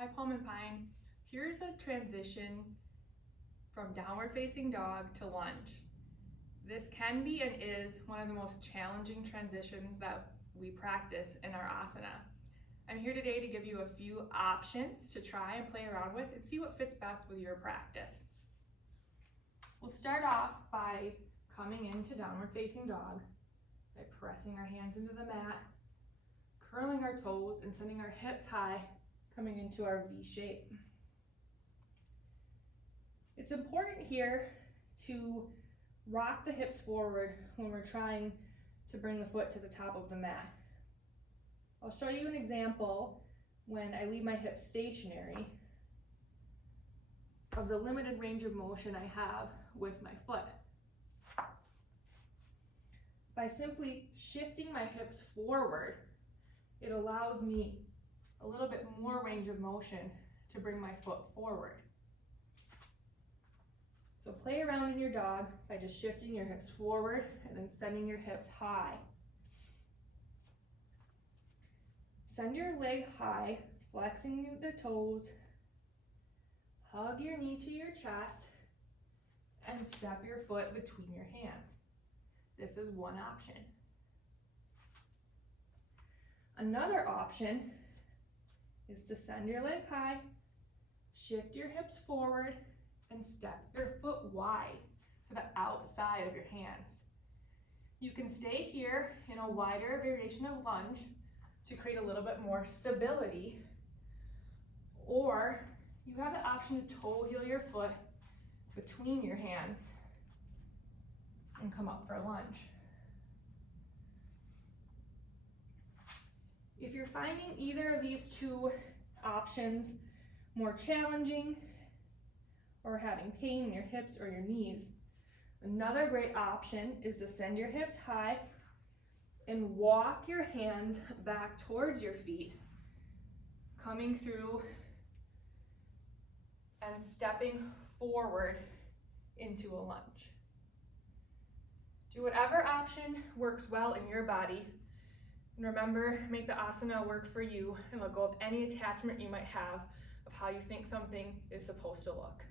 Hi Palm and Pine. Here's a transition from downward facing dog to lunge. This can be and is one of the most challenging transitions that we practice in our asana. I'm here today to give you a few options to try and play around with and see what fits best with your practice. We'll start off by coming into downward facing dog by pressing our hands into the mat, curling our toes and sending our hips high, coming into our V shape. It's important here to rock the hips forward when we're trying to bring the foot to the top of the mat. I'll show you an example when I leave my hips stationary of the limited range of motion I have with my foot. By simply shifting my hips forward, it allows me a little bit more range of motion to bring my foot forward. So play around in your dog by just shifting your hips forward and then sending your hips high. Send your leg high, flexing the toes, hug your knee to your chest, and step your foot between your hands. This is one option. Another option is to send your leg high, shift your hips forward, and step your foot wide to the outside of your hands. You can stay here in a wider variation of lunge to create a little bit more stability, or you have the option to toe heel your foot between your hands and come up for a lunge. If you're finding either of these two options more challenging or having pain in your hips or your knees, another great option is to send your hips high and walk your hands back towards your feet, coming through and stepping forward into a lunge. Do whatever option works well in your body. And remember, make the asana work for you and let go of any attachment you might have of how you think something is supposed to look.